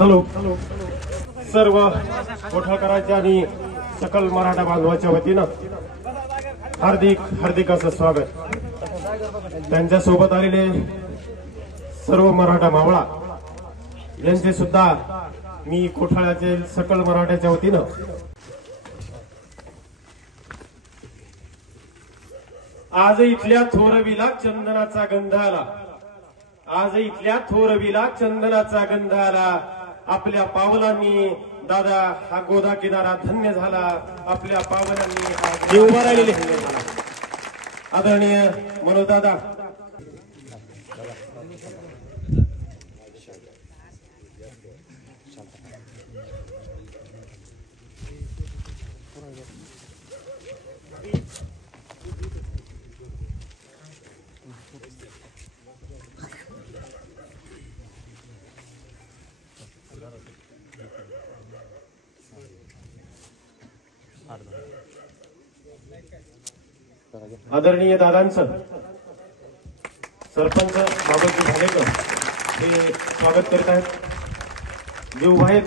Hello सर्व कोठाळकरांच्या आणि सकल मराठा बांधवाच्या वतीनं हार्दिक हार्दिक असं स्वागत। त्यांच्या सोबत आलेले सर्व मराठा मावळा यांचे सुद्धा मी कोठाळ्याचे सकल मराठ्याच्या वतीनं आज इथल्या थोरवीला चंदनाचा गंध आला, आज इथल्या थोरवीला चंदनाचा गंध आला। आपल्या पावलांनी दादा हा गोदा किनारा धन्य झाला, आपल्या पावलांनी हा उभा राहिलेले आदरणीय मनोज दादा आदरणीय दादांचं सरपंच बाबाजी भालेकर हे स्वागत करीत आहेत। जे उभा आहेत